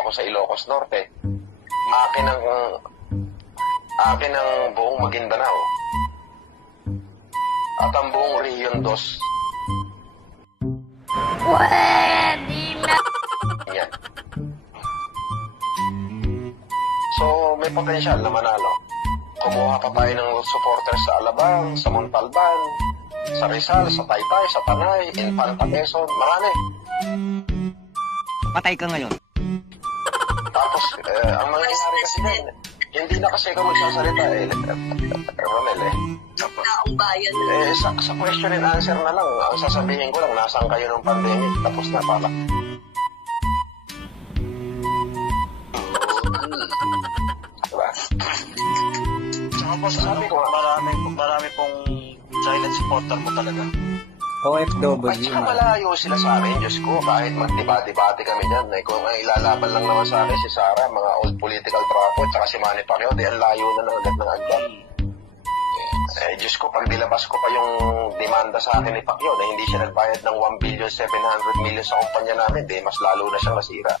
ako sa Ilocos Norte. Akin ang buong Maguindanao. At ang buong Region 2. Pwede na. Yan. So, may potensyal na manalo. Kumuha pa tayo ng supporters sa Alabang, sa Montalban, sa Rizal, sa Taytay, sa Panay, Infanta, Quezon, marami. Patay ka ngayon. Tapos, ang mangyayari kasi din, hindi na kasi ikaw magsasalita Romel Taong bayan na. sa question and answer na lang, ang sasabihin ko lang, nasaan kayo ng pandemic, tapos na pala. Diba? Tsaka boss, Sabi ko nga, marami pong silent supporter mo talaga. OFW. At saka malayo sila sa akin, Diyos ko, kahit magdebate-debate kami dyan. Kung ang ilalaban lang naman sa akin si Sara, mga old political trapo, at saka si Manny Pacquiao, di ang layo na agad ng agad. Diyos ko, pag nilabas ko pa yung demanda sa akin ni Pacquiao na hindi siya nagbayad ng 1,700,000,000 sa kumpanya namin, di mas lalo na siyang nasira.